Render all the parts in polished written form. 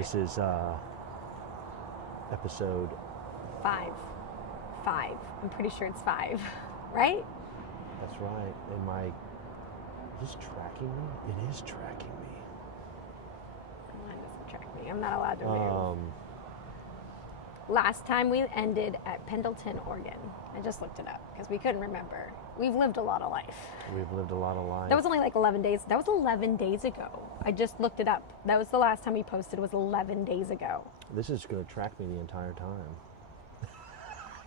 This is episode 5. I'm pretty sure it's 5, right? That's right. Is this tracking me? It is tracking me. Mine doesn't track me. I'm not allowed to move. Last time we ended at Pendleton, Oregon. I just looked it up because we couldn't remember. We've lived a lot of life. That was only like 11 days. That was 11 days ago. I just looked it up. That was the last time we posted. Was 11 days ago. This is going to track me the entire time.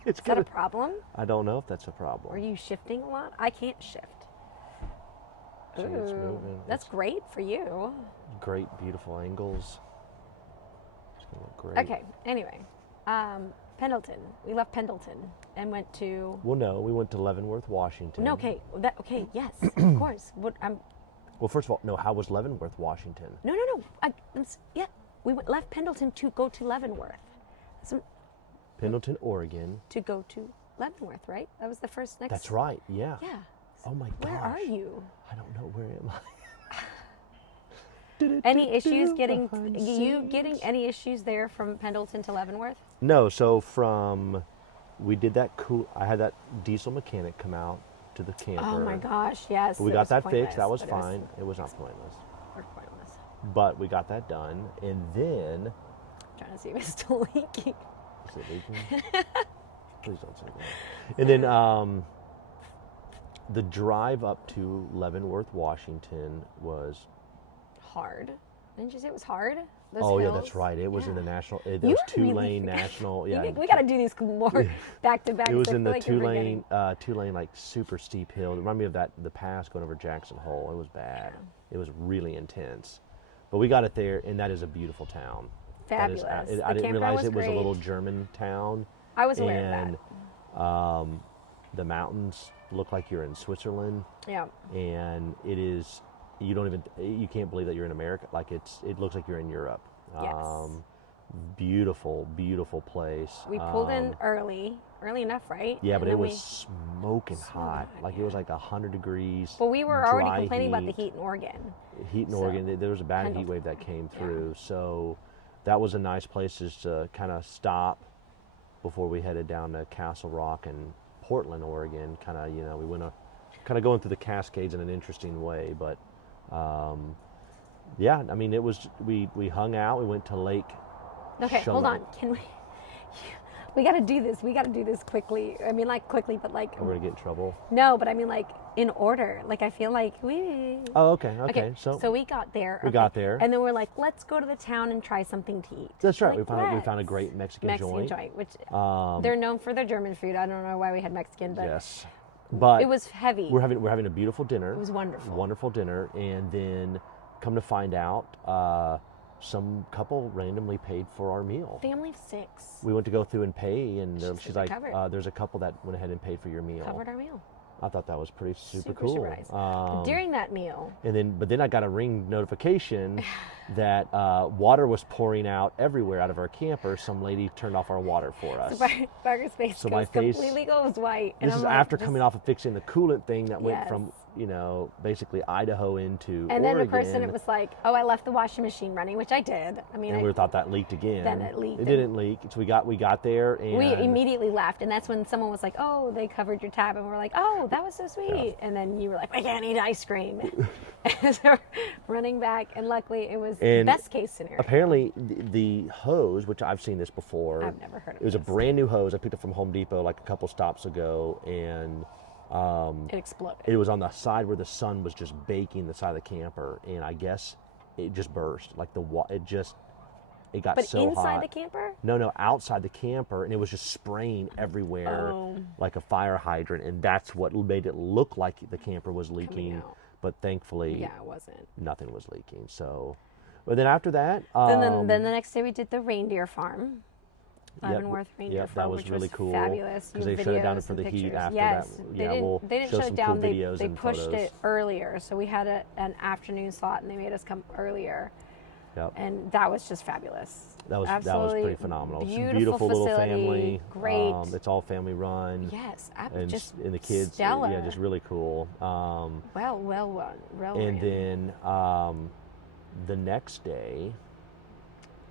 Is that a problem? I don't know if that's a problem. Are you shifting a lot? I can't shift. See, it's moving. That's great for you. Great, beautiful angles. It's going to look great. Okay, anyway. Pendleton. We left Pendleton and went to... Well, no, we went to Leavenworth, Washington. No, okay. Yes, of course. Well, first of all, no, how was Leavenworth, Washington? No. We left Pendleton to go to Leavenworth. Pendleton, Oregon. To go to Leavenworth, right? That was the first next... That's right, yeah. Yeah. Oh my gosh. Where are you? I don't know. Where am I? Any issues getting any issues there from Pendleton to Leavenworth? No, so we did that I had that diesel mechanic come out to the camper. Oh my gosh, yes. We got that fixed. That was fine. It was not pointless. Or pointless. But we got that done, and then... I'm trying to see if it's still leaking. Is it leaking? Please don't say that. And then the drive up to Leavenworth, Washington was... hard. Didn't you say it was hard? Those hills? Yeah, that's right. It was in the national. It You was really two-lane national. Yeah, we got to do these more back to back. It was in the two-lane like super steep hill. It reminded me of the pass going over Jackson Hole. It was bad. Yeah. It was really intense. But we got it there, and that is a beautiful town. Fabulous. I didn't realize it was a little German town. I was aware of that. The mountains look like you're in Switzerland. Yeah. And it is. You can't believe that you're in America. Like it looks like you're in Europe. Yes. Beautiful, beautiful place. We pulled in early enough, right? Yeah, but it was smoking hot. Like it was like 100 degrees. Well, we were already complaining about the heat in Oregon. Oregon, there was a bad heat wave that came through. Yeah. So that was a nice place just to kind of stop before we headed down to Castle Rock and Portland, Oregon. Kind of, we went kind of going through the Cascades in an interesting way, but. Yeah, I mean, it was, we hung out, we went to Lake. Okay, hold on. Can we got to do this. We got to do this quickly. I mean, like quickly, but like. We're going to get in trouble? No, but I mean like in order. Like I feel like we. Oh, okay. So we got there. We got there. And then we're like, let's go to the town and try something to eat. That's right. We found a great Mexican joint. Which they're known for their German food. I don't know why we had Mexican, but. Yes. But it was heavy. We're having a beautiful dinner. It was wonderful. Wonderful dinner, and then come to find out, some couple randomly paid for our meal. Family of 6. We went to go through and pay, and she's like, "There's a couple that went ahead and paid for your meal." Covered our meal. I thought that was pretty super cool. Surprise. During that meal. But then I got a ring notification that water was pouring out everywhere out of our camper. Some lady turned off our water for us. So Parker's face completely goes white. And this is after coming off of fixing the coolant thing that went from, basically Idaho into And Oregon. then the person, it was like, oh, I left the washing machine running, which I did. I mean, we thought that leaked again. Then it leaked. It didn't leak. So we got there, and we immediately laughed. And that's when someone was like, oh, they covered your tab, and we're like, oh, that was so sweet. Yeah. And then you were like, I can't eat ice cream. And so running back, and luckily it was best case scenario. Apparently the hose, which I've seen this before. I've never heard of it. It was a brand new hose I picked up from Home Depot like a couple stops ago, and it exploded. It was on the side where the sun was just baking the side of the camper, and I guess it just burst. Like it got so hot. But inside the camper? No, outside the camper, and it was just spraying everywhere like a fire hydrant, and that's what made it look like the camper was leaking. But thankfully, it wasn't. Nothing was leaking. So, but then after that, then the next day we did the reindeer farm. Leavenworth Reindeer Farm, that was which really was cool. Fabulous. Because they shut it down for the heat after that. They didn't shut it down. They pushed it earlier, so we had an afternoon slot, and they made us come earlier. Yep. And that was just fabulous. That was pretty phenomenal. Beautiful little family. Great. It's all family run. Yes, and the kids. Stellar. Yeah, just really cool. Well run. And then the next day,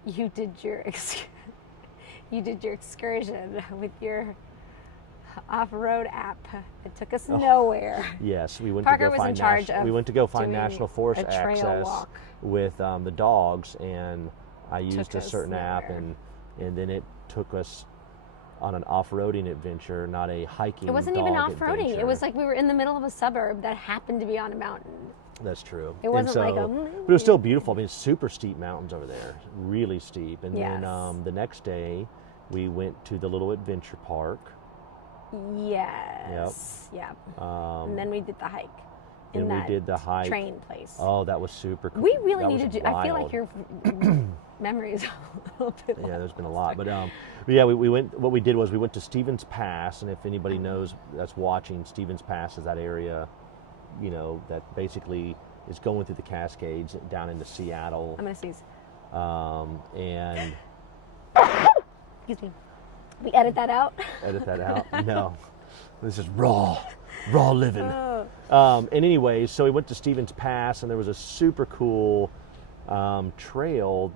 you did your you did your excursion with your off-road app. It took us nowhere. Yes, we went Parker to go was find in charge of we went to go find doing National Forest a trail access walk. with the dogs, and I used Took a us certain app, nowhere. and then it took us on an off-roading adventure, not a hiking. It wasn't even dog off-roading. adventure. It was like we were in the middle of a suburb that happened to be on a mountain. That's true. It wasn't like a. But it was still beautiful. I mean, super steep mountains over there, really steep. And Yes. then the next day, we went to the little adventure park. Yes. Yep. And then we did the hike. And we did the hike. Train place. Oh, that was super cool. We really That need to was do. I feel like wild. your memory is a little bit. Yeah, there's been a lost. lot, but yeah, we went. What we did was we went to Stevens Pass, and if anybody knows that's watching, Stevens Pass is that area, you know, that basically is going through the Cascades down into Seattle, I'm gonna sneeze. and Excuse me. We edit that out. edit that out. No, this is raw living. Oh. And anyway, so we went to Stevens Pass, and there was a super cool trail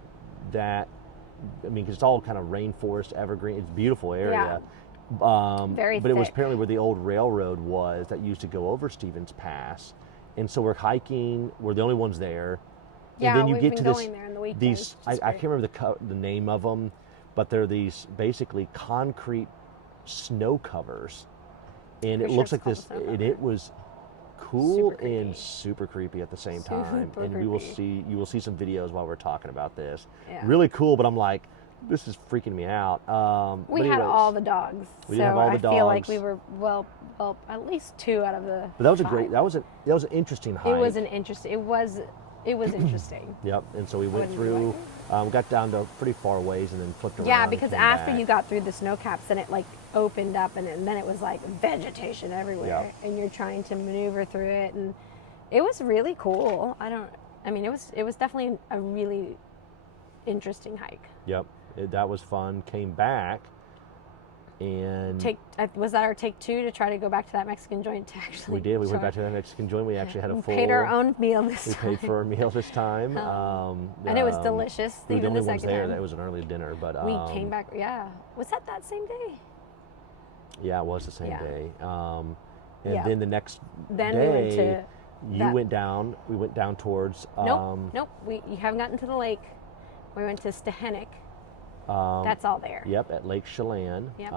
that, I mean, 'cause it's all kind of rainforest, evergreen. It's a beautiful area. Very but it was thick. apparently where the old railroad was that used to go over Stevens Pass. And so we're hiking. We're the only ones there. Yeah, and then you we've get been to going there in the weekends, these. which is I great. can't remember the name of them, but they're these basically concrete snow covers, and it Pretty looks sure like it's this. called a snow And cover. it was cool Super and creepy. super creepy at the same time. Super And you will creepy. see some videos while we're talking about this. Yeah. Really cool, but I'm like, this is freaking me out. We but had anyways, all the dogs. We so did have all I the feel like dogs. we were well, at least 2 out of the. But that was a 5. great. That was an interesting hike. It was an interesting. It was interesting. Yep. And so we went Wouldn't through. like Got down to pretty far ways and then flipped around. Yeah, and because came after back. you got through the snow caps, then it like opened up, and then it was like vegetation everywhere, Yeah. and you're trying to maneuver through it, and it was really cool. It was definitely a really interesting hike. Yep. That was fun. Came back, and Was that our take 2 to try to go back to that Mexican joint to actually? we did. We went back to that Mexican joint. We actually had a We full. paid our own meal this We time. paid for our meal this time. And it was delicious, We were the even only the ones second there. time. That was an early dinner, but We came back. Yeah, was that same day? Yeah, it was the same Yeah. day. And Yeah. then the next Then day, we went to. you that- went down. We went down towards. Nope. You haven't gotten to the lake. We went to Stehenik. That's all there. Yep, at Lake Chelan. Yep.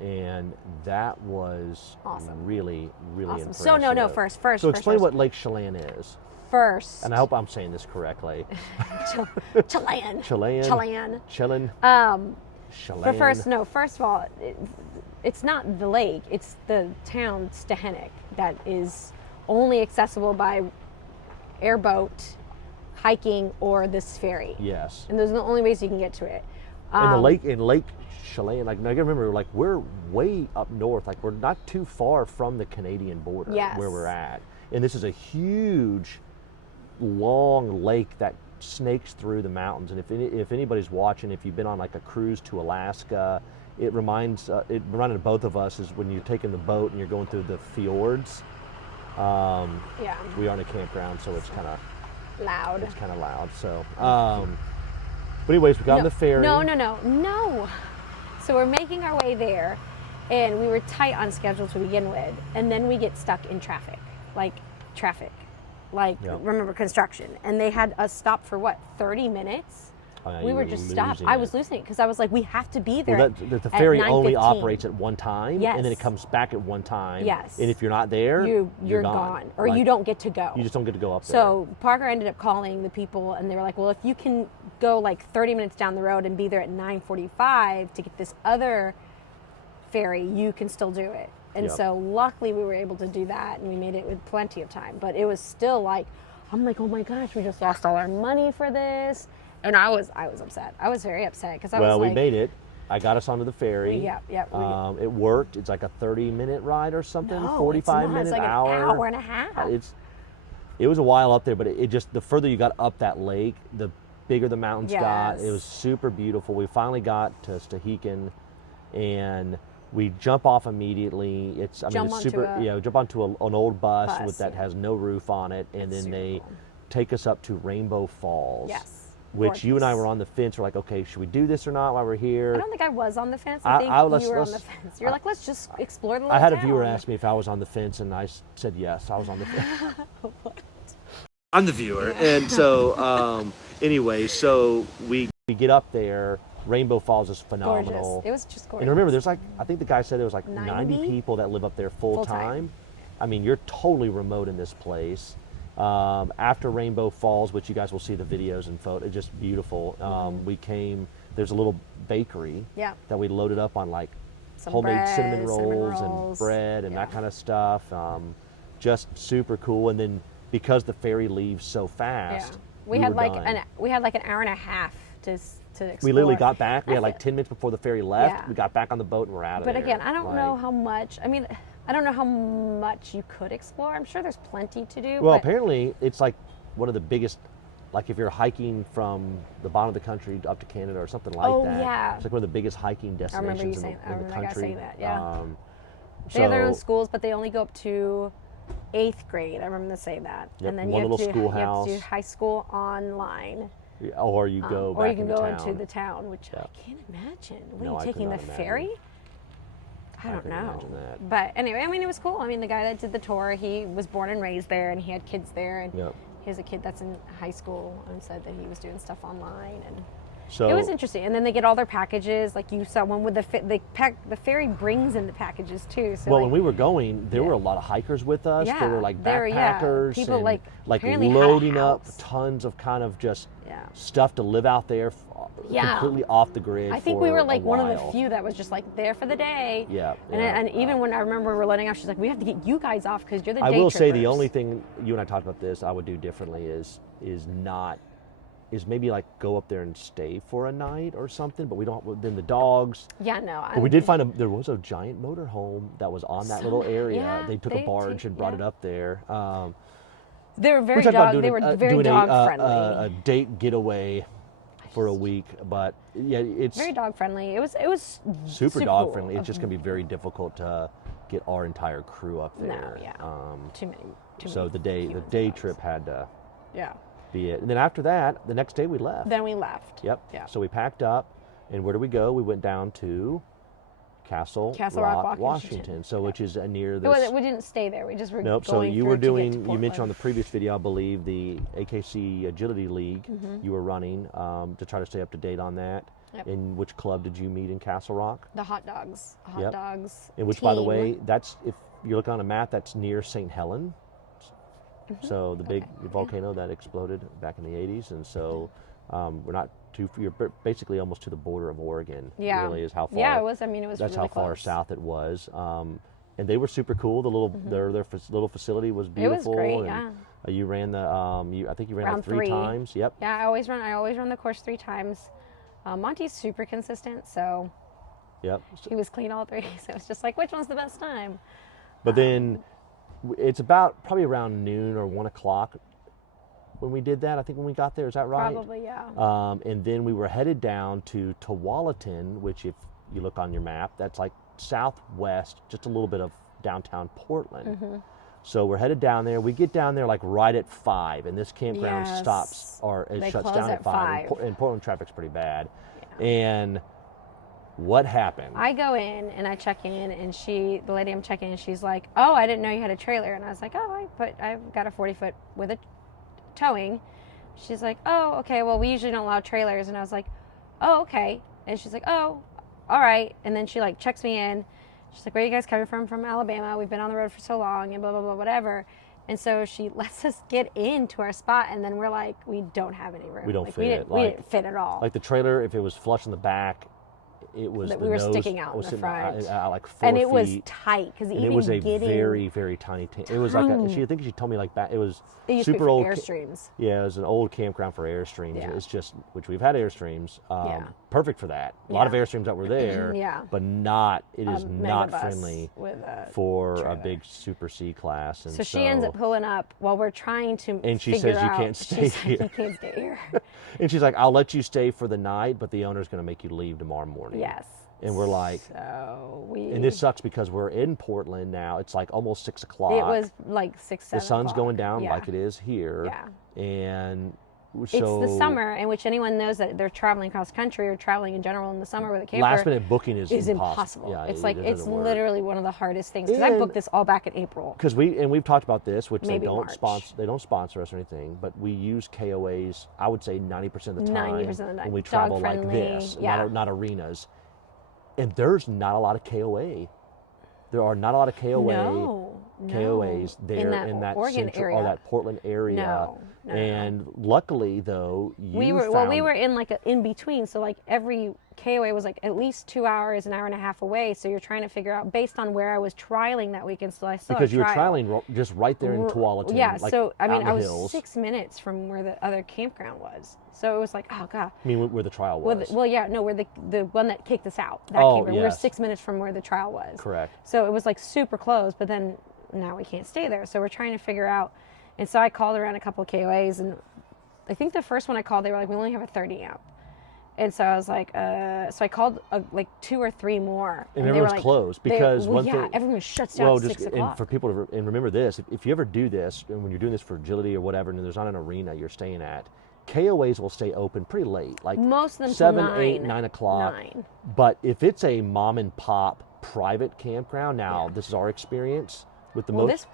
And that was Awesome. really, really Awesome. impressive. So no, first. So explain first. what Lake Chelan is. First. And I hope I'm saying this correctly. Chilean. Chelan. Chilean. Chelan. Chelan. But first of all, it's not the lake. It's the town Stehenik that is only accessible by airboat, hiking, or this ferry. Yes. And those are the only ways you can get to it. And in Lake Chelan, like, now I remember, like, we're way up north. Like, we're not too far from the Canadian border Yes. where we're at. And this is a huge, long lake that snakes through the mountains. And if anybody's watching, if you've been on like a cruise to Alaska, it reminded both of us is when you're taking the boat and you're going through the fjords. Yeah. We are in a campground, so it's kind of Loud. loud. So, but anyways, we got on the ferry. No. So we're making our way there, and we were tight on schedule to begin with, and then we get stuck in traffic. Yeah. Remember construction, and they had us stop for what, 30 minutes? Oh, yeah, We you were were just stopped. losing I it. was losing it because I was like, we have to be there. Well, the at ferry only 9:15. operates at one time, Yes. and then it comes back at one time. Yes. And if you're not there, you're gone, or Like, you don't get to go. You just don't get to go up there. So Parker ended up calling the people, and they were like, well, if you can go like 30 minutes down the road and be there at 9:45 to get this other ferry, you can still do it. And Yep. so luckily we were able to do that, and we made it with plenty of time. But it was still like, I'm like, oh my gosh, we just lost all our money for this. And I was upset. I was very upset because I was like, we made it. I got us onto the ferry. Yeah. It worked. It's like a 30-minute ride or something. No, 45 it's not. minutes, It's like hour. an hour and a half. It was a while up there, but it just, the further you got up that lake, the bigger the mountains got. It Yes. was super beautiful. We finally got to Stehekin, and we jump off immediately. It's Jump it's onto super. a Jump onto an old bus, bus, that yeah. has no roof on it, and It's then super they cool. take us up to Rainbow Falls. Yes. which you and I gorgeous. were on the fence. We're like, okay, should we do this or not while we're here? I don't think I was on the fence. I think you were on the fence. You're like, let's just explore the little I had a town. viewer ask me if I was on the fence, and I said yes, I was on the fence. I'm the viewer. And so, anyway, so we get up there. Rainbow Falls is phenomenal. Gorgeous. It was just gorgeous. And remember, there's like, I think the guy said there was like 90 90 people that live up there full time. I mean, you're totally remote in this place. After Rainbow Falls, which you guys will see the videos and photos, it's just beautiful. We came, there's a little bakery that we loaded up on like Some homemade bread, cinnamon rolls and bread and that kind of stuff. Just super cool. And then because the ferry leaves so fast, we had were like done. an hour and a half to explore. We literally got back. We had like it. 10 minutes before the ferry left. Yeah. We got back on the boat and we're out of there. But again, I don't know how much. I mean, I don't know how much you could explore. I'm sure there's plenty to do. Well, but apparently it's like one of the biggest. Like if you're hiking from the bottom of the country up to Canada or something like Oh, that. yeah. It's like one of the biggest hiking I remember you destinations saying. I in the remember that guy country. saying that. Yeah. They So have their own schools, but they only go up to 8th grade. I remember them saying that. Yep, And then one you have, little to, you have schoolhouse. to do high school online. or you go or back you can into go town. into the town, which Yeah. I can't imagine. What No, are I you could taking the not imagine. ferry? I don't couldn't know. imagine that. But anyway, I mean, it was cool. I mean, the guy that did the tour, he was born and raised there, and he had kids there, and Yep. he has a kid that's in high school, and said that he was doing stuff online, and So it was interesting. And then they get all their packages, like you saw one with the ferry brings in the packages too. So well, like, when we were going, there were a lot of hikers with us. Yeah, there were like there were, yeah, backpackers, people, and, like, apparently had a loading up house. tons of kind of just Yeah. stuff to live out there, Yeah. completely off the grid. I think for we were a like one of the while. few that was just like there for the day. Yeah, And even when I remember we were letting off, she's like, we have to get you guys off because you're the I day will say the trippers." only thing you and I talked about this I would do differently is maybe like go up there and stay for a night or something. But we don't. Then the dogs. Yeah, no. But we did find there was a giant motorhome that was on that little area. yeah, they took a barge and brought it up there. They were very we talked about dog. They were very doing dog a friendly. date getaway for a week, but yeah, it's Very dog friendly. It was super dog cool. friendly. It's just gonna be very difficult to get our entire crew up No, there. yeah. Too many. So the day humans and dogs. trip had to Yeah. be it. And then after that, the next day we left. Then we left. Yep. Yeah. So we packed up, and where did we go? We went down to Castle Rock, Washington. Washington. So which is near the. We didn't stay there. We just were Nope. So going you through were to get to doing. You mentioned on Portland. the previous video, I believe, the AKC Agility League. Mm-hmm. You were running to try to stay up to date on that. Yep. In which club did you meet in Castle Rock? The hot dogs. Yep. Dogs. And which, by the team. way, that's if you look on a map, that's near St. Helen. Mm-hmm. So the big volcano that exploded back in the 80s, and so we're not too. You're basically almost to the border of Oregon. Yeah. Really is how far. Yeah, it was. I mean, it was. That's really how far close. south it was. And they were super cool. The little their little facility was beautiful. It was great. And, Yeah. You ran the. I think you ran Round like three times. Yep. Yeah, I always run the course 3 times. Monty's super consistent, so Yep. he was clean all 3. So it's just like, which one's the best time? But then it's about probably around noon or 1 o'clock when we did that. I think when we got there, is that right? Probably, yeah. And then we were headed down to Tualatin, which if you look on your map, that's like southwest, just a little bit of downtown Portland. Mm-hmm. So we're headed down there. We get down there like right at 5, and this campground Yes. stops or it They shuts close down at at 5. 5. And Portland traffic's pretty bad. And what happened? I go in and I check in, and the lady I'm checking in, she's like, "Oh, I didn't know you had a trailer." And I was like, "Oh, I've got a 40-foot with a towing." She's like, "Oh, okay. Well, we usually don't allow trailers." And I was like, "Oh, okay." And she's like, "Oh, all right." And then she like checks me in. She's like, "Where are you guys coming from?" "From Alabama. We've been on the road for so long," and blah blah blah whatever. And so she lets us get into our spot, and then we're like, we don't have any room. We don't like, fit. We didn't fit at all. Like the trailer, if it was flush in the back, it was That the we were nose sticking out in was the sitting front. out like 4 and feet. it was tight because And even it was a getting very, very tiny tent. It was like Tiny. I think she told me like back. It was it used to be super for old. Airstreams. Yeah, it was an old campground for Airstreams. Yeah. It's just which we've had Airstreams. Yeah. Perfect for that. A lot of Yeah. Airstreams that were there. Yeah. But not. It is not Megabus friendly with a for a trailer. big Super C class. And So she ends up pulling up while we're trying to. And she figure says, "You out- can't stay she's like, here." "You can't stay here." And she's like, "I'll let you stay for the night, but the owner's going to make you leave tomorrow morning." Yes. And we're like, so we. and this sucks because we're in Portland now. It's like almost 6 o'clock. It was like 6, 7. The sun's o'clock. going down Yeah. like it is here. Yeah. And It's the summer, in which anyone knows that they're traveling cross country or traveling in general in the summer with a camper. Last minute booking is impossible. Yeah, it's it's literally one of the hardest things, because I booked this all back in April. Because we've talked about this, which Maybe they don't March. sponsor us or anything, but we use KOAs. I would say 90% of the time 90% of the time. when we travel like Dog-friendly, this, yeah. not arenas, and there's not a lot of KOA. There are not a lot of KOAs there in that Oregon central, area. or that Portland area. No. And luckily, though, we were in like in between, so like every KOA was like at least 2 hours, an hour and a half away. So you're trying to figure out based on where I was trialing that weekend. So I still because you were trialing just right there in Tualatin. Yeah, like so I mean, out in I the hills. was 6 minutes from where the other campground was. So it was like, oh god. I mean, where the trial was. Where the one that kicked us out. That Oh, campground. We were yes. 6 minutes from where the trial was. Correct. So it was like super close, but then now we can't stay there. So we're trying to figure out. And so I called around a couple of KOAs, and I think the first one I called, they were like, we only have a 30 amp. And so I was like, so I called like 2 or 3 more. And they everyone's were like, closed because one yeah, thing. everyone shuts down at 6 o'clock. And for people to and remember this, if you ever do this, and when you're doing this for agility or whatever, and there's not an arena you're staying at, KOAs will stay open pretty late, like most of them 7, till 8, 9 o'clock. 9. But if it's a mom and pop private campground, now Yeah. this is our experience with the Well, most.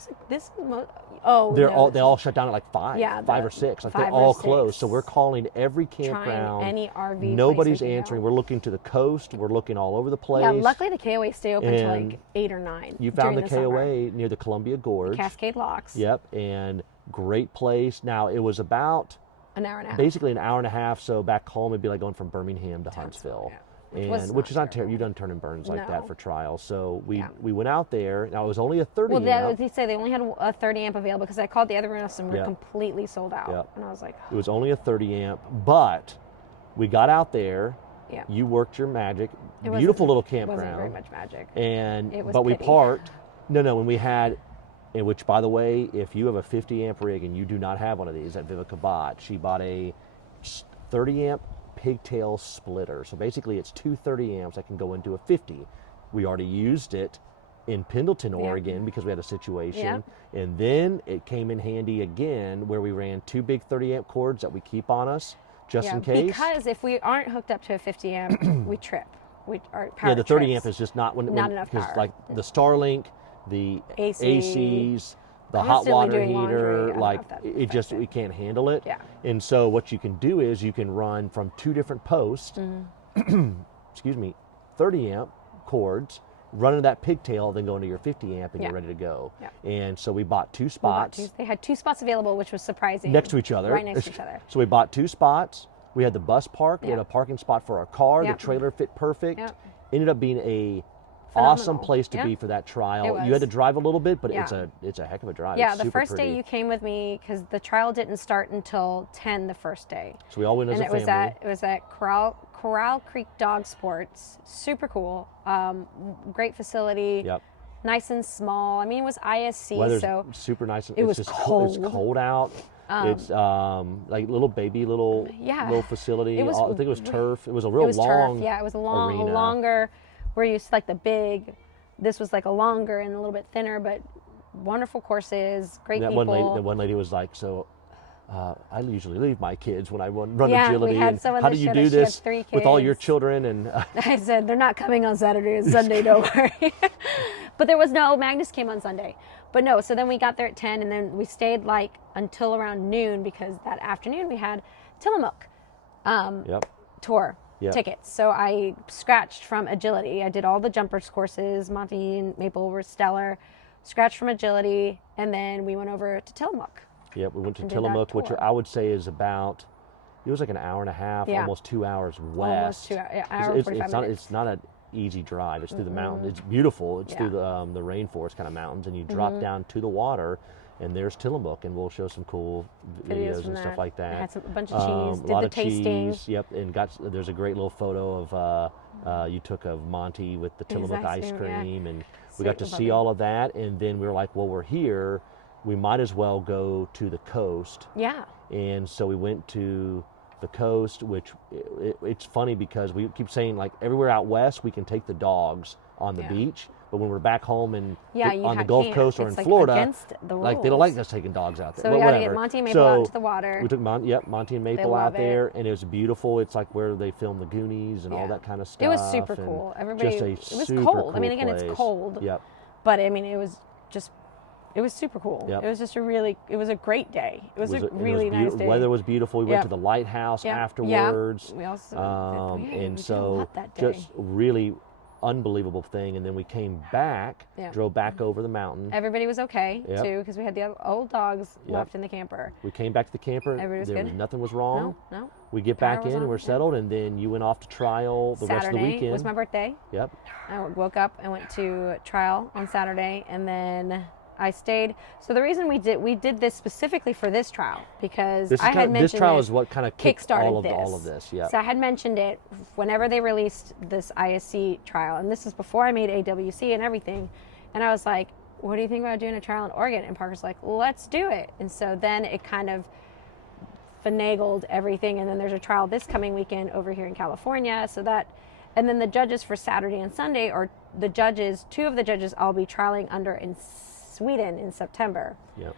they all shut down at like 5, Yeah, 5 or 6. Like 5 they're or all 6. closed. So we're calling every Trying campground. any RV place Nobody's we can answering. go. We're looking to the coast. We're looking all over the place. Yeah, luckily the KOA stay open till And like 8 or 9. You found during the summer. KOA near the Columbia Gorge. Cascade Locks. Yep, and great place. Now it was about An hour and a half. basically an hour and a half. So back home it'd be like going from Birmingham to Huntsville. yeah. Which is not terrible. You've done turn and burns like that No. for trials. So we Yeah. went out there. Now it was only a 30 Well, amp. they say they only had a 30 amp available, because I called the other rooms and were Yep. completely sold out. Yep. And I was like, It was only a 30 amp, but we got out there. yeah. You worked your magic. It wasn't- Beautiful little It wasn't very campground. much magic. And It was but we pity. parked. No, and we had, in which, by the way, if you have a 50 amp rig and you do not have one of these at Vivica bought, she bought a 30 amp pigtail splitter. So basically it's 2 30 amps that can go into a 50. We already used it in Pendleton, Oregon, because we had a situation. And then it came in handy again where we ran 2 big 30 amp cords that we keep on us just in case. Because if we aren't hooked up to a 50 amp, we trip. Our power The 30 trips. amp is just not Not enough because power. like the Starlink, the AC, ACs, the hot constantly water doing heater, laundry, I don't like know if that it just affects we can't handle it. Yeah. And so what you can do is you can run from 2 different posts, Mm-hmm. excuse me, 30 amp cords, run into that pigtail, then go into your 50 amp, and Yeah. you're ready to go. Yeah. And so we bought 2 We bought spots they had 2 spots available, which was surprising. next to each other. Right next to each other. So we bought 2 spots. We had the bus park. We had Yeah. a parking spot for our car. Yeah. The trailer fit perfect. Yeah. Ended up being a Phenomenal. awesome place to Yeah. be for that trial. It You had to was. drive a little bit, but Yeah. it's a heck of a drive. Yeah, It's the super first pretty. day you came with me, because the trial didn't start until 10 the first day. So we all went as And a family. it was at Corral Creek Dog Sports. Super cool. Great facility. Yep. Nice and small. I mean, it was ISC, Weather's so super nice. it was It's cold. cold out. It's like little facility. It was- I think it was turf. It was a real it was long. turf. Yeah, it was a arena. longer. We're used to like the big. This was like a longer and a little bit thinner, but wonderful courses, great That people. one lady was like, so I usually leave my kids when I run Yeah, we agility. had And someone how that do you showed do us she had this 3 with all your kids. children? And I said, they're not coming on Saturday and Sunday, don't worry. But there was no, Magnus came on Sunday. But no, so then we got there at 10, and then we stayed like until around noon, because that afternoon we had Tillamook yep. tour Yep. tickets. So I scratched from agility. I did all the jumpers courses. Monty and Maple were stellar. Scratched from agility, and then we went over to Tillamook. Yep, we went to and did that Tillamook, which tour. I would say is about, it was like an hour and a half, Yeah. almost 2 hours west. Almost 2 hours, hour and 45 minutes. It's not an easy drive. It's through the mountains. It's beautiful. It's through the rainforest kind of mountains, and you drop down to the water, and there's Tillamook, and we'll show some cool videos from and stuff that. like that. I had a bunch of cheese. A Did lot the of tasting. cheese. Yep, and there's a great little photo of you took of Monty with the Tillamook ice yeah. cream, and we Sweet got to and see bubbly. all of that. And then we were like, well, we're here, we might as well go to the coast. Yeah. And so we went to the coast, which it's funny because we keep saying like everywhere out west we can take the dogs on the beach, but when we're back home and on the Gulf Coast or in Florida, against the rules. like they don't like us taking dogs out there. So we got to get Monty and Maple out into the water. We took Monty and Maple out there, and it was beautiful. It's like where they filmed the Goonies and all that kind of stuff. It was super cool. Everybody, it was cold. Cool I mean, again, place. it's cold. Yep. But I mean, it was super cool. Yep. It was just it was a great day. It was a really nice day. Weather was beautiful. We went to the lighthouse afterwards. We also and we so did a lot that day. just really unbelievable thing. And then we came back, drove back over the mountain. Everybody was okay too, because we had the old dogs left in the camper. We came back to the camper. Everybody was good. Nothing was wrong. No. We get back in and we're settled, and then you went off to trial the rest of the weekend. Saturday was my birthday. Yep. I woke up and went to trial on Saturday, and then I stayed. So the reason we did this specifically for this trial, because I had mentioned this trial is what kind of kickstarted all of this. Yeah. So I had mentioned it whenever they released this ISC trial, and this is before I made AWC and everything. And I was like, "What do you think about doing a trial in Oregon?" And Parker's like, "Let's do it." And so then it kind of finagled everything, and then there's a trial this coming weekend over here in California. And then the judges for Saturday and Sunday are two of the judges I'll be trialing under in Sweden in September. Yep.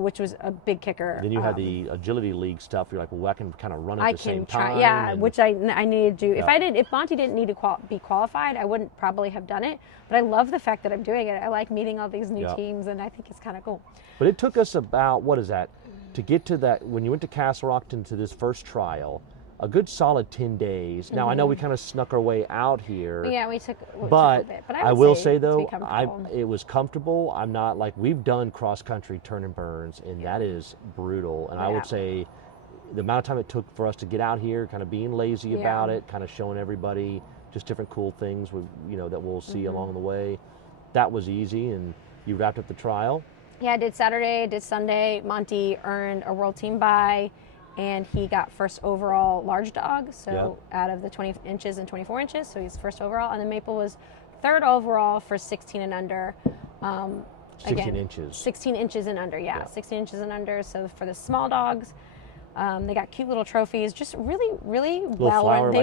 Which was a big kicker. And then you had the agility league stuff. You're like, well, I can kind of run at the same time. Yeah, which I needed to do. If Monty didn't need to be qualified, I wouldn't probably have done it. But I love the fact that I'm doing it. I like meeting all these new teams, and I think it's kind of cool. But it took us about, what is that, to get to that, when you went to Castle Rock to this first trial, a good solid 10 days. Now, I know we kind of snuck our way out here. Yeah, we took a bit. But I will say though, it was comfortable. I'm not like, we've done cross-country turn and burns, and that is brutal. And I would say the amount of time it took for us to get out here, kind of being lazy about it, kind of showing everybody just different cool things that we'll see along the way, that was easy. And you wrapped up the trial. Yeah, I did Saturday, did Sunday. Monty earned a world team bye, and he got first overall large dog, so out of the 20 inches and 24 inches, so he's first overall. And then Maple was third overall for 16 and under. 16 inches. 16 inches and under, 16 inches and under. So for the small dogs, they got cute little trophies, just really, really well run. They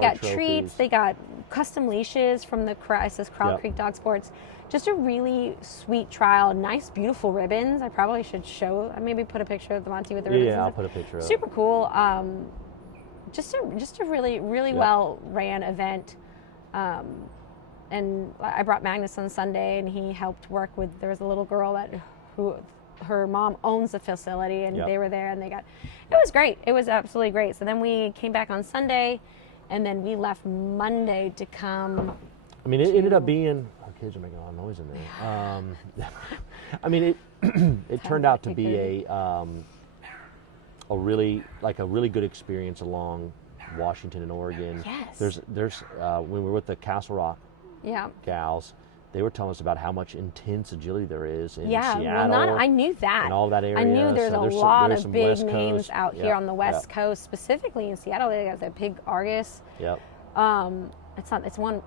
got treats, they got custom leashes from the Crowd Creek Dog Sports. Just a really sweet trial. Nice, beautiful ribbons. I probably should maybe put a picture of the Monty with the ribbons. Yeah, I'll put a picture of it. Super cool. Just a really, really well ran event. And I brought Magnus on Sunday, and he helped work with. There was a little girl who her mom owns the facility, and they were there, and it was great. It was absolutely great. So then we came back on Sunday, and then we left Monday to come. I mean, it ended up being, our kids are making a lot of noise in there. I mean, it turned out to be a really good experience along Washington and Oregon. Yes. There's when we were with the Castle Rock gals, they were telling us about how much intense agility there is in Seattle. I knew that. And all that area. I knew there's a lot of big names out here on the West Coast. Coast, specifically in Seattle. They got the big Argus. Yep. It's one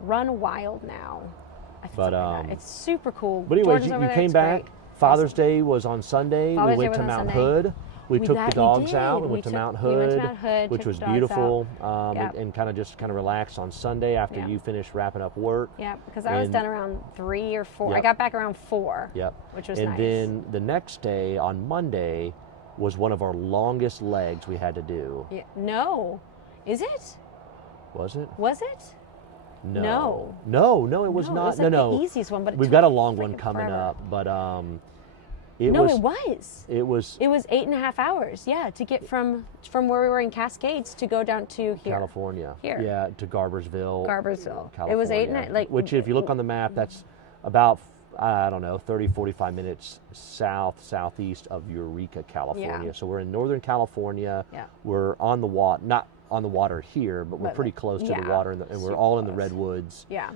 Run Wild now. I think like it's super cool. But anyways, you came back. Father's Day was on Sunday. We went to Mount Hood. We took the dogs out. We went to Mount Hood, which was beautiful, and kind of relaxed on Sunday after you finished wrapping up work. Yeah, because I was done around 3 or 4. I got back around 4. Yep. Which was nice. And then the next day, on Monday, was one of our longest legs we had to do. Yeah. No. Is it? Was it? Was it? No, it was not. It was like the easiest one, but we've got a long one coming up. But it was 8.5 hours. Yeah, to get from where we were in Cascades to go down to here. California. Here. Yeah, to Garberville. California. It was 8.5. Which, if you look on the map, that's about 30, 45 minutes southeast of Eureka, California. Yeah. So we're in Northern California. Yeah. We're on the water, not on the water here, but we're pretty close to the water, and we're all in the Redwoods. Yeah.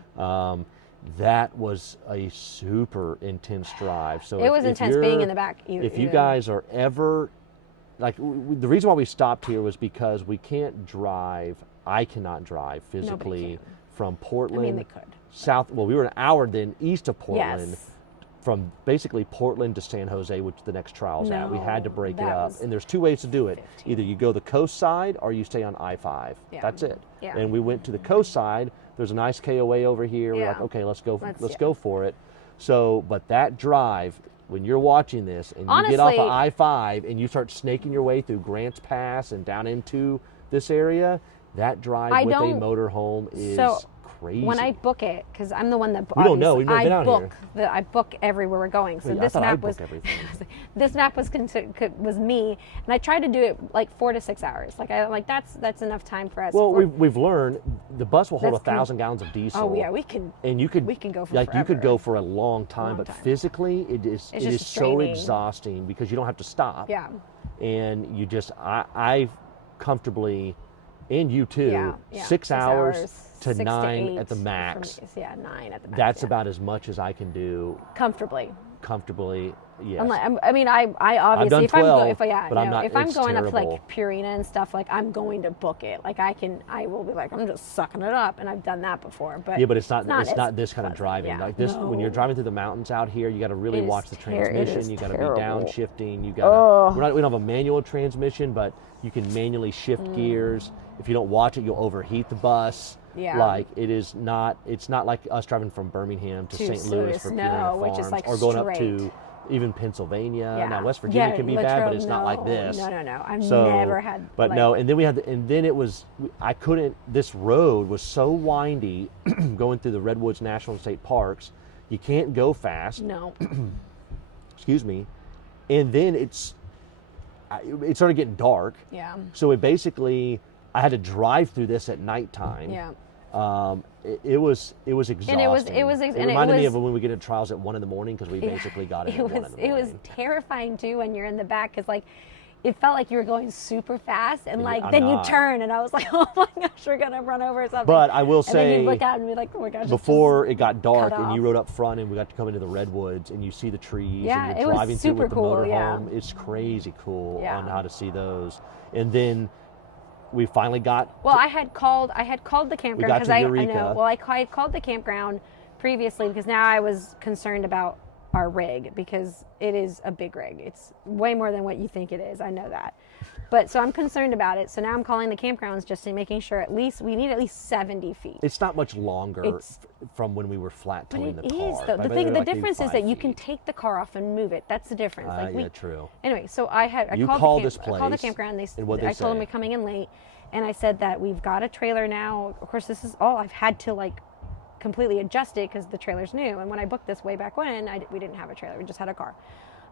That was a super intense drive. So it was intense being in the back. If you guys are ever, the reason why we stopped here was because we can't drive. I cannot drive physically from Portland. I mean, they could. South. Well, we were an hour then east of Portland. Yes. from basically Portland to San Jose, which the next trial's at. We had to break it that up. was And there's two ways to do it. 15. Either you go the coast side or you stay on I-5. Yeah. That's it. Yeah. And we went to the coast side. There's a nice KOA over here. We're Yeah. like, okay, let's go Let's go for it. So, but that drive, when you're watching this and you get off of Honestly- I-5 and you start snaking your way through Grants Pass and down into this area, that drive with a motorhome is crazy. When I book it, because I'm the one that We don't know. We've never been out here. I book everywhere we're going. So Wait, I this thought I map booked was everything. this map was me, and I tried to do it like 4 to 6 hours. That's enough time for us. Well, we've learned the bus will hold That's 1,000 gallons of diesel. Oh yeah, we can. And we can go for you could go for a long time, but physically it is just so draining. exhausting because you don't have to stop. Yeah. And you just I comfortably, and you too, Yeah. 6 hours to 6 to 9 8 at the max. for me. Yeah, 9 at the max. That's yeah. about as much as I can do comfortably. Yes. I mean, I obviously done if 12, I'm but I'm it's going up to terrible. like Purina and stuff, like I'm going to book it. Like I will be like, I'm just sucking it up, and I've done that before. But yeah, but it's not as this kind of pleasant. driving. Yeah. Like this, when you're No. driving through the mountains out here, you got to really It is watch the it transmission. is You got to be terrible. downshifting. You got to. We don't have a manual transmission, but you can manually shift gears. If you don't watch it, you'll overheat the bus. Yeah. Like it is not. It's not like us driving from Birmingham to To St. Louis Serious, for no, Purina which is, Farms, like, or going up straight. to even Pennsylvania. Yeah. Now West Virginia Yeah, can be bad, but literal- it's not like no, this. No. I've So, never had. But like, no, and then we had, and then it was, I couldn't. This road was so windy, going through the Redwoods National and State Parks. You can't go fast. No. Excuse me. And then it started getting dark. Yeah. So it basically, I had to drive through this at nighttime. Yeah. It was exhausting. And It reminded me of when we get into trials at 1 a.m. because we Yeah. basically got in It at 1 was a.m. it was terrifying too when you're in the back because like it felt like you were going super fast and like I'm then you not. turn and I was like, oh my gosh, we're gonna run over something. But I will and then say, you look out and be like, oh my gosh. before it got dark cut and you off. rode up front and we got to come into the redwoods and you see the trees Yeah, and it you're was driving through super with the cool, yeah. motorhome. It's crazy cool Yeah. on how to see those. And then we finally got. Well, I had called the campground got because to I Eureka. know. Well, I had called the campground previously because now I was concerned about our rig because it is a big rig. It's way more than what you think it is. I know that. But so I'm concerned about it. So now I'm calling the campgrounds just to making sure we need at least 70 feet. It's not much longer It's- from when we were flat But towing it the is car. though. Like, The maybe like maybe difference is 5 that you can feet. take the car off and move it. That's the difference. Yeah, true. Anyway, so I You called called the this I called the place, campground. and what'd they I told them say? we're coming in late, and I said that we've got a trailer now. Of course, this is all I've had to like completely adjust it because the trailer's new. And when I booked this way back when, we didn't have a trailer. We just had a car.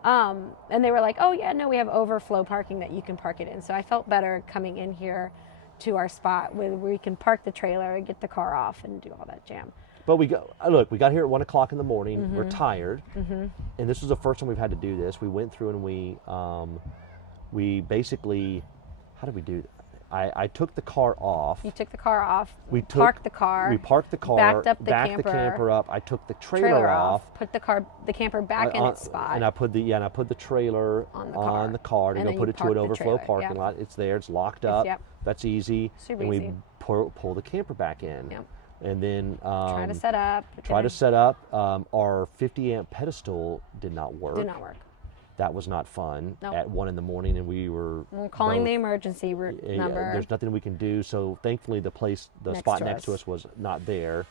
And they were like, oh yeah, no, we have overflow parking that you can park it in. So I felt better coming in here to our spot where we can park the trailer and get the car off and do all that jam. But we got here at 1 o'clock in the morning. Mm-hmm. We're tired, and this was the first time we've had to do this. We went through and we basically, how did we do that? I took the car off. You took the car off. We parked the car. We parked the car. Backed up the backed camper. the camper up. I took the trailer off. Put the camper back in its spot. And I put the trailer On the car. to And go then put you it to an park the overflow trailer, parking yeah. lot. It's there. It's locked up. Yep. That's easy. Super and easy. we pull the camper back in. Yep. And then Try to set up. Our 50 amp pedestal did not work. Did not work. That was not fun Nope. at 1 a.m, and we were We're calling both- the emergency number. There's nothing we can do. So thankfully, the Next spot to next to us. us was not there.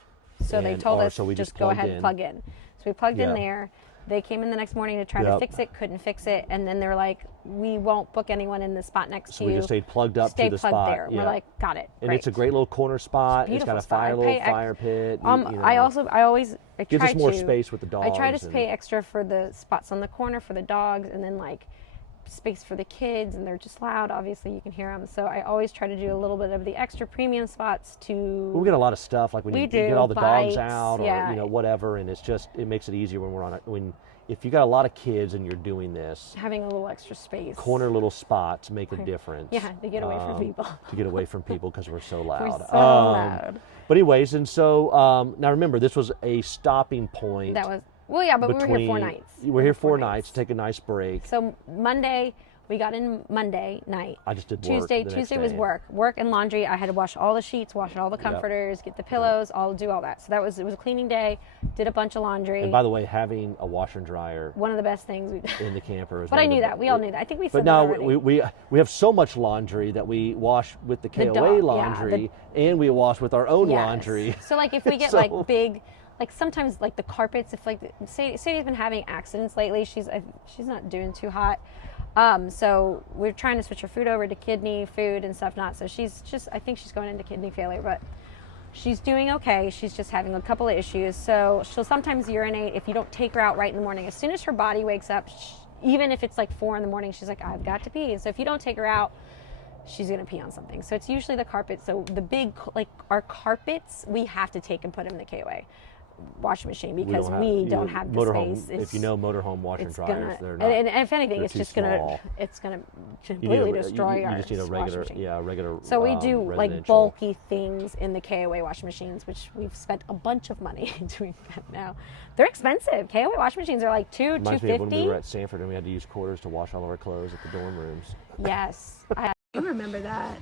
So they told us so we just go ahead and plug in. So we plugged in Yeah. there. They came in the next morning to try to Yep. fix it, couldn't fix it, and then they're like, "We won't book anyone in the spot next So to we you." just stayed plugged up Stay to the plugged spot. there. Yeah. We're like, "Got it." And Great. it's a great little corner spot. It's got Beautiful a spot. fire pit. I always gives try us more to- space with the dogs. I try to and- pay extra for the spots on the corner for the dogs, and then like space for the kids, and they're just loud. Obviously, you can hear them. So I always try to do a little bit of the extra premium spots to. We get a lot of stuff like when We you do, get all the dogs bikes, out, or yeah. whatever, and it makes it easier when we're on if you got a lot of kids and you're doing this. having a little extra space. Corner little spots make a difference. Yeah, to get away from people. To get away from people because we're so loud. We're so loud. But anyways, and so now remember, this was a stopping point. That was but we were here 4 nights. We're here 4 nights. Take a nice break. So Monday We got in Monday night. I just did Tuesday was work and laundry. I had to wash all the sheets, wash all the comforters, get the pillows, do all that. So it was a cleaning day. Did a bunch of laundry. And by the way, having a washer and dryer, one of the best things we've done in the camper. But I knew that. We all knew that. I think we said but that now already. we have so much laundry that we wash with the KOA laundry, and we wash with our own laundry. So like if we get like big, like sometimes like the carpets, if like Sadie's been having accidents lately, she's not doing too hot. So we're trying to switch her food over to kidney food and stuff. So I think she's going into kidney failure, but she's doing okay. She's just having a couple of issues. So she'll sometimes urinate if you don't take her out right in the morning. As soon as her body wakes up, even if it's like 4 a.m, she's like, I've got to pee. So if you don't take her out, she's going to pee on something. So it's usually the carpet. So the big, like our carpets, we have to take and put them in the KOA washing machine because we don't have the space. If you know motorhome washer and dryers, they're not. And if anything, it's just gonna completely destroy our You just need a regular, regular. So we do like bulky things in the KOA washing machines, which we've spent a bunch of money doing that now. They're expensive. KOA washing machines are like $250. When we were at Sanford and we had to use quarters to wash all of our clothes at the dorm rooms. Yes, I remember that.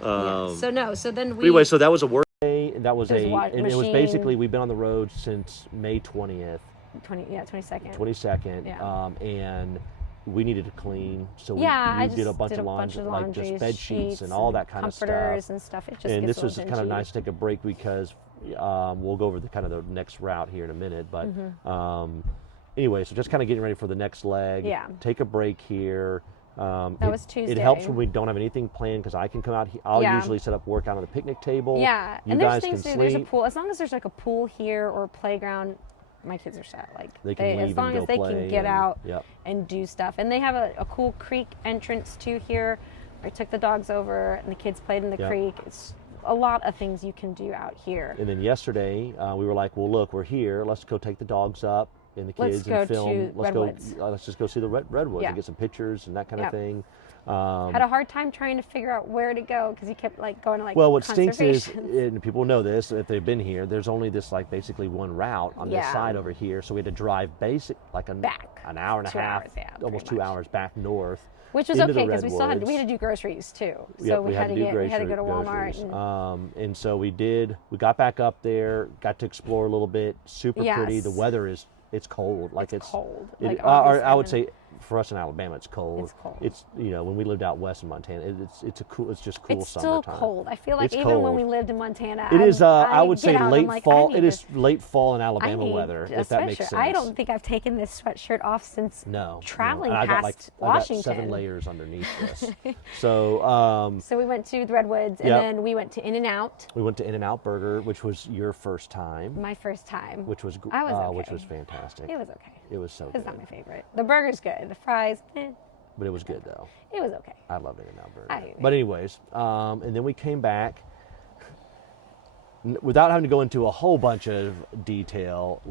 So then we. Anyway, so that was a work day. And that was it was basically, we've been on the road since May 20th. 22nd. 22nd. Yeah. And we needed to clean. So we did a bunch of laundry, like just bed sheets and all that kind of stuff. Comforters and stuff. It just and gets this was kind of nice to take a break because we'll go over the next route here in a minute. But anyway, so just kind of getting ready for the next leg. Yeah. Take a break here. That was Tuesday. It helps when we don't have anything planned because I can come out. I'll usually set up work out on the picnic table. Yeah, you and guys there's things can to do. sleep. There's a pool. As long as there's like a pool here or a playground, my kids are set. Like they can leave as long and as they play can get out yep. and do stuff. And they have a cool creek entrance to here. I took the dogs over and the kids played in the yep. creek. It's a lot of things you can do out here. And then yesterday we were like, well, look, we're here. Let's go take the dogs up and the kids and film. Let's just go see the redwoods and get some pictures and that kind of thing. Had a hard time trying to figure out where to go because he kept like going to like well, what stinks is, and people know this if they've been here, there's only this like basically one route on this side over here, so we had to drive back an hour and a half, almost 2 hours back north, which was okay because we had to do groceries too, so we had to go to Walmart and so we got back up there, got to explore a little bit. Super pretty. The weather it's cold, like it's cold. I would say for us in Alabama, it's cold. It's cold. It's when we lived out west in Montana, it's just cool summertime. It's still cold. I feel like even when we lived in Montana, it is. I would say late fall. It is late fall in Alabama weather, if that makes sense. I don't think I've taken this sweatshirt off since traveling past Washington. I got 7 layers underneath this. So we went to the Redwoods, and then we went to In-N-Out. We went to In-N-Out Burger, which was your first time. My first time. Which was which was fantastic. It was okay. It was so good. It's not my favorite. The burger's good. The fries, But it was good though. It was okay. I loved In-N-Out Burger. But anyways, and then we came back. Without having to go into a whole bunch of detail,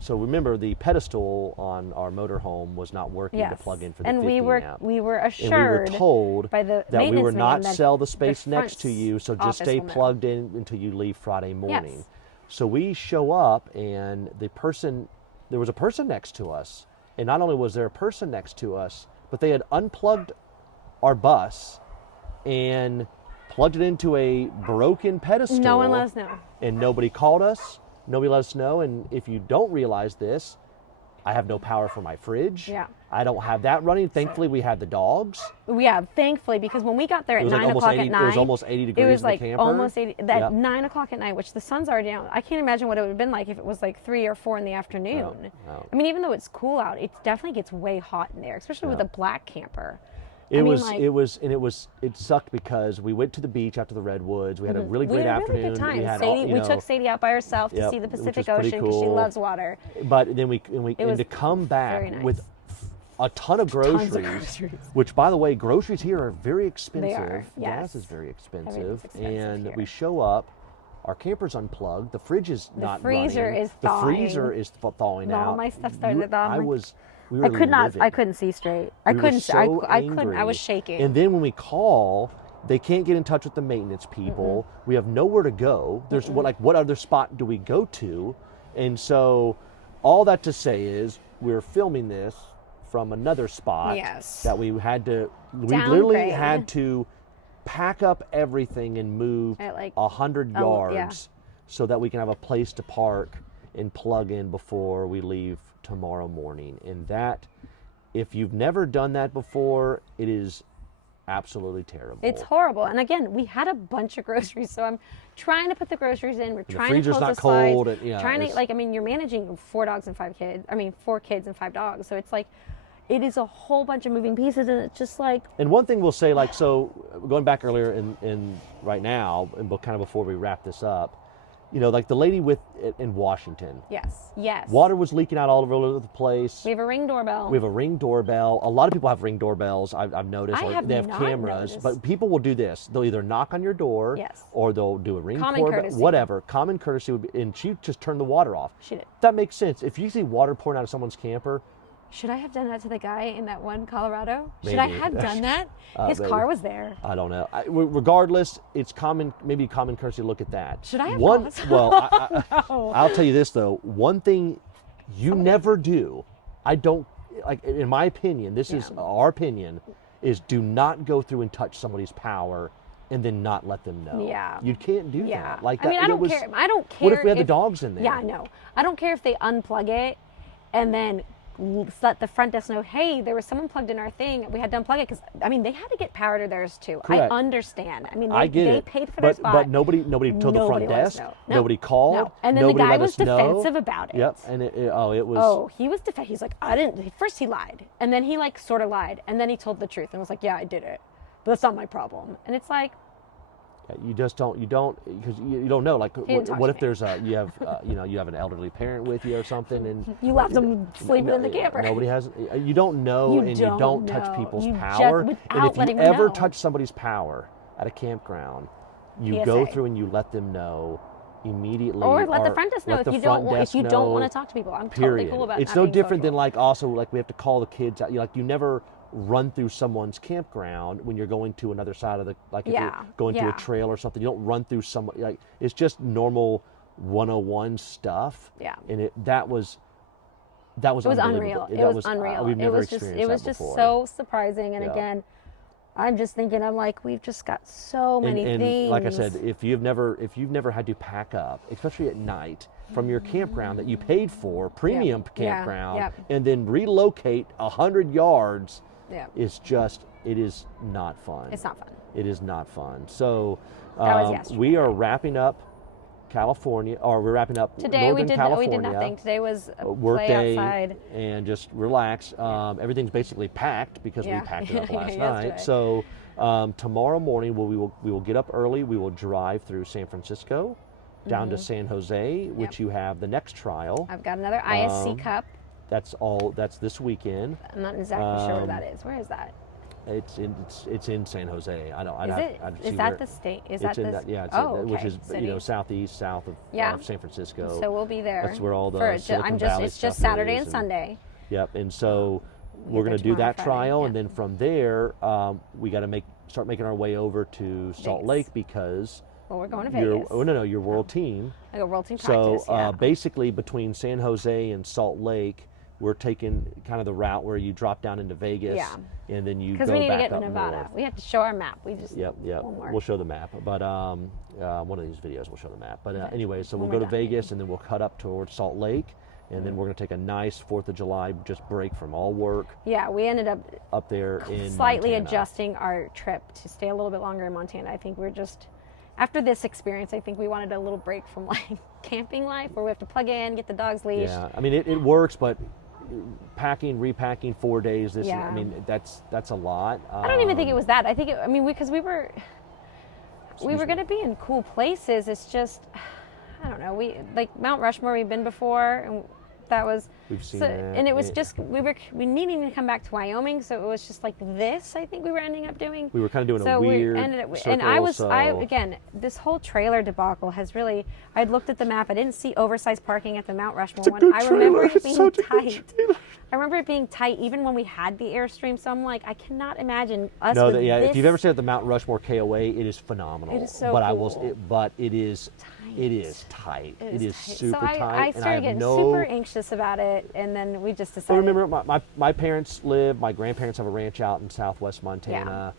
so remember the pedestal on our motorhome was not working to plug in for the 50 amp. We were assured and we were told by the that we were not man sell the space next to you, so just stay plugged in until you leave Friday morning. Yes. So we show up and there was a person next to us. And not only was there a person next to us, but they had unplugged our bus and plugged it into a broken pedestal. No one let us know. And nobody called us. Nobody let us know. And if you don't realize this, I have no power for my fridge. Yeah. I don't have that running. Thankfully, we had the dogs. Yeah, thankfully, because when we got there at 9 o'clock at night, it was almost 80 degrees it was like in the camper. Almost 80. That 9 o'clock at night, which the sun's already down. I can't imagine what it would have been like if it was like 3 or 4 in the afternoon. No. I mean, even though it's cool out, it definitely gets way hot in there, especially with a black camper. It sucked because we went to the beach after the Redwoods. We had a really great afternoon. Good time. We took Sadie out by herself to see the Pacific Ocean because she loves water. But then we to come back with a ton of groceries, which, by the way, groceries here are very expensive. They are, yes. Gas is very expensive. And here. We show up, our camper's unplugged, the fridge is not running. The freezer is thawing out. All my stuff started to thaw. I couldn't see straight. I was shaking. And then when we call, they can't get in touch with the maintenance people. We have nowhere to go. There's what other spot do we go to? And so all that to say is we're filming this from another spot. Yes. That we had to, we literally Downgrade. had to pack up everything and move At like 100 yeah. yards so that we can have a place to park and plug in before we leave tomorrow morning. And that, if you've never done that before, it is absolutely terrible. It's horrible. And again, we had a bunch of groceries, so I'm trying to put the groceries in. We're trying to close the cold. slides. And, yeah, trying to, like, I mean, you're managing 4 dogs and 5 kids. I mean, 4 kids and 5 dogs. So it's like, it is a whole bunch of moving pieces, and it's just like. And one thing we'll say, like, so going back earlier in right now, and kind of before we wrap this up, you know, like the lady in Washington. Yes. Yes. Water was leaking out all over the place. We have a Ring doorbell. We have a Ring doorbell. A lot of people have Ring doorbells. I've noticed. I have they have not cameras, noticed. but people will do this. They'll either knock on your door, Yes. or they'll do a Ring Common doorbell, courtesy. whatever. Common courtesy would be, and she just turned the water off. She did. That makes sense. If you see water pouring out of someone's camper, Should I have done that to the guy in that one Colorado? Should I Maybe. have done that? His maybe. car was there. I don't know. Regardless, it's maybe common courtesy to look at that. Should I have one? paused? Well, No. I'll tell you this though. One thing you never do. I don't like. In my opinion, this is our opinion. Is do not go through and touch somebody's power and then not let them know. Yeah. You can't do Yeah. that. Like I mean, that, I don't was, care. I don't care. What if we had the dogs in there? Yeah, I know. I don't care if they unplug it and then let the front desk know, hey, there was someone plugged in our thing. We had to unplug it because, I mean, they had to get power to theirs too. Correct. I understand. I mean, I get they it. paid for their spot. But nobody told the front Nobody let us desk. know. No. Nobody called. No. And then nobody the guy let was us know. defensive about it. Yep. And it was. Oh, he was defensive. He's like, I didn't. First he lied. And then he like sort of lied. And then he told the truth and was like, yeah, I did it. But that's not my problem. And it's like, You just don't, because you don't know. Like, didn't talk what to if me. there's you have an elderly parent with you or something, and you left them sleeping in the camper. Nobody has. You don't know, You and you don't don't touch know. people's You power. just- And without if letting you them ever know. touch somebody's power at a campground, you go PSA. through and you let them know immediately. Or let the front desk know let if the you don't front want, if desk you don't know, want to talk to people. I'm period. totally cool about It's not no being different than social. like also like we have to call the kids out. You never run through someone's campground when you're going to another side of the, like if Yeah, you're going to a yeah. trail or something. You don't run through someone, like it's just normal 101 stuff. Yeah. And that was unbelievable. unreal. It was unreal. We've never It was experienced that before. so surprising. And Yeah. again, I'm just thinking, I'm like, we've just got so many and things. like I said, if you've never had to pack up, especially at night, from your campground that you paid for, premium Yeah, campground, yeah. and then relocate 100 yards, yeah, it is not fun. it's not fun. It is not fun. So That was yesterday. we are wrapping up California, or we're wrapping up Today Northern we California. did nothing. Today was a Work play day outside. and just relax. Everything's basically packed because Yeah. we packed it up last Yesterday. night. So tomorrow morning we will get up early. We will drive through San Francisco down to San Jose, which you have the next trial. I've got another ISC Cup. That's this weekend. I'm not exactly sure where that is. Where is that? It's in San Jose. I don't. Is it? Is that the state? Is that the? Which is city. south of Yeah. San Francisco. So we'll be there. That's where all the for Silicon Valley it's just stuff Saturday is, and Sunday. Yep. And so we're there going to do tomorrow, that Friday, trial, yeah. and then from there we got to start making our way over to Salt Vegas. Lake because Well, we're going to Vegas. your world team. I go world team So practice. Yeah. basically, between San Jose and Salt Lake, we're taking kind of the route where you drop down into Vegas, Yeah. and then you go Because we need to back get to up Nevada. north. We have to show our map. We just Yep. one more. We'll show the map, but one of these videos will show the map. But anyway, so When we'll go we're to done, Vegas, and then we'll cut up towards Salt Lake, and then we're going to take a nice 4th of July just break from all work Yeah, we ended up there in slightly Montana. adjusting our trip to stay a little bit longer in Montana. I think we're just, after this experience, I think we wanted a little break from like camping life where we have to plug in, get the dogs leashed. Yeah, I mean it works, but packing, repacking 4 days. Yeah. I mean that's a lot. I don't even think it was that. I think because we were going to be in cool places. It's just, I don't know. We like Mount Rushmore. We've been before, and that was. We've seen so, that. and it was just we needing to come back to Wyoming, so it was just like this. I think we were ending up doing. We were kind of doing so a weird we ended up, circle, and I so- again, this whole trailer debacle has really. I'd looked at the map. I didn't see oversized parking at the Mount Rushmore one. good I remember trailer. it It's being such a good tight. trailer. I remember it being tight even when we had the Airstream. So I'm like, I cannot imagine us. No, with if this you've ever stayed at the Mount Rushmore KOA, it is phenomenal. It is so but cool. but it is Tiny. It is tight. It is tight. super so tight. I and started getting super anxious about it, and then we just decided. I remember my parents my grandparents have a ranch out in southwest Montana.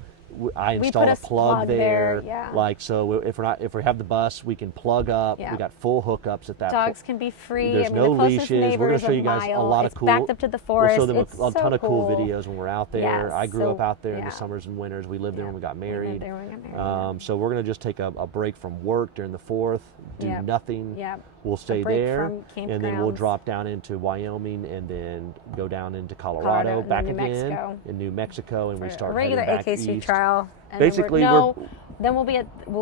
I installed a plug there. Yeah. Like, so if we have the bus, we can plug up. Yeah. We got full hookups at that. Dogs can be free. There's I mean, no the closest leashes. We're going to show you guys a lot it's of cool. backed up to the forest. We'll show them it's a ton so of cool videos when we're out there. Yes, I grew up so, out there in yeah. the summers and winters. We lived there when we got We lived married. there when we got married, So we're going to just take a break from work during the 4th, do Yep. nothing. Yep. We'll stay break there, from and then we'll campgrounds. drop down into Wyoming, and then go down into Colorado, and back then New again, Mexico. in New Mexico, and we For start a regular heading back AK Street east. trial. And Basically, then we'll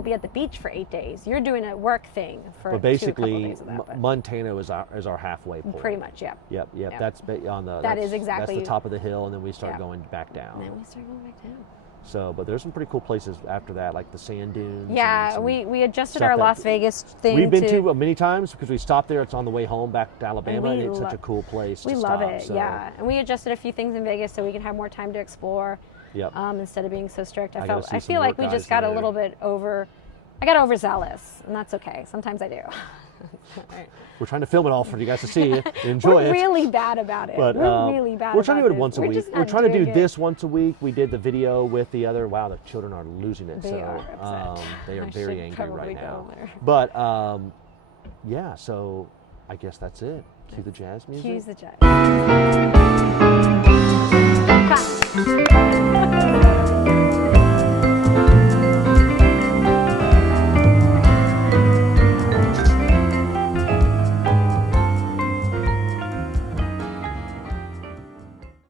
be at the beach for 8 days. You're doing a work thing for But a couple basically, days of that, but Montana is our halfway point. pretty much, yeah. Yep. Yep. That's on the. That that's, is exactly- That's the top of the hill, and then we start Yeah. going back And down. then we start going back down. So, but there's some pretty cool places after that, like the sand dunes. and Yeah, some we adjusted stuff our that Las Vegas thing. We've been to many times because we stopped there. It's on the way home back to Alabama, and we it's such lo- a cool place. We to love stop, it, so, yeah. And we adjusted a few things in Vegas so we can have more time to explore. Yep. Instead of being so strict. I gotta see I some feel more like we guys just got a there. little bit I got overzealous, and that's okay. Sometimes I do. We're trying to film it all for you guys to see and enjoy We're it. really bad about it. But We're really bad we're trying to about do it this. once a We're week. just We're not trying to do doing it. this once a week. We did the video with the other. Wow, the children are losing it. They so are upset. they are I very should angry probably right go now. there. But yeah, so I guess that's it. Cue the jazz music. Cues the jet. Cut.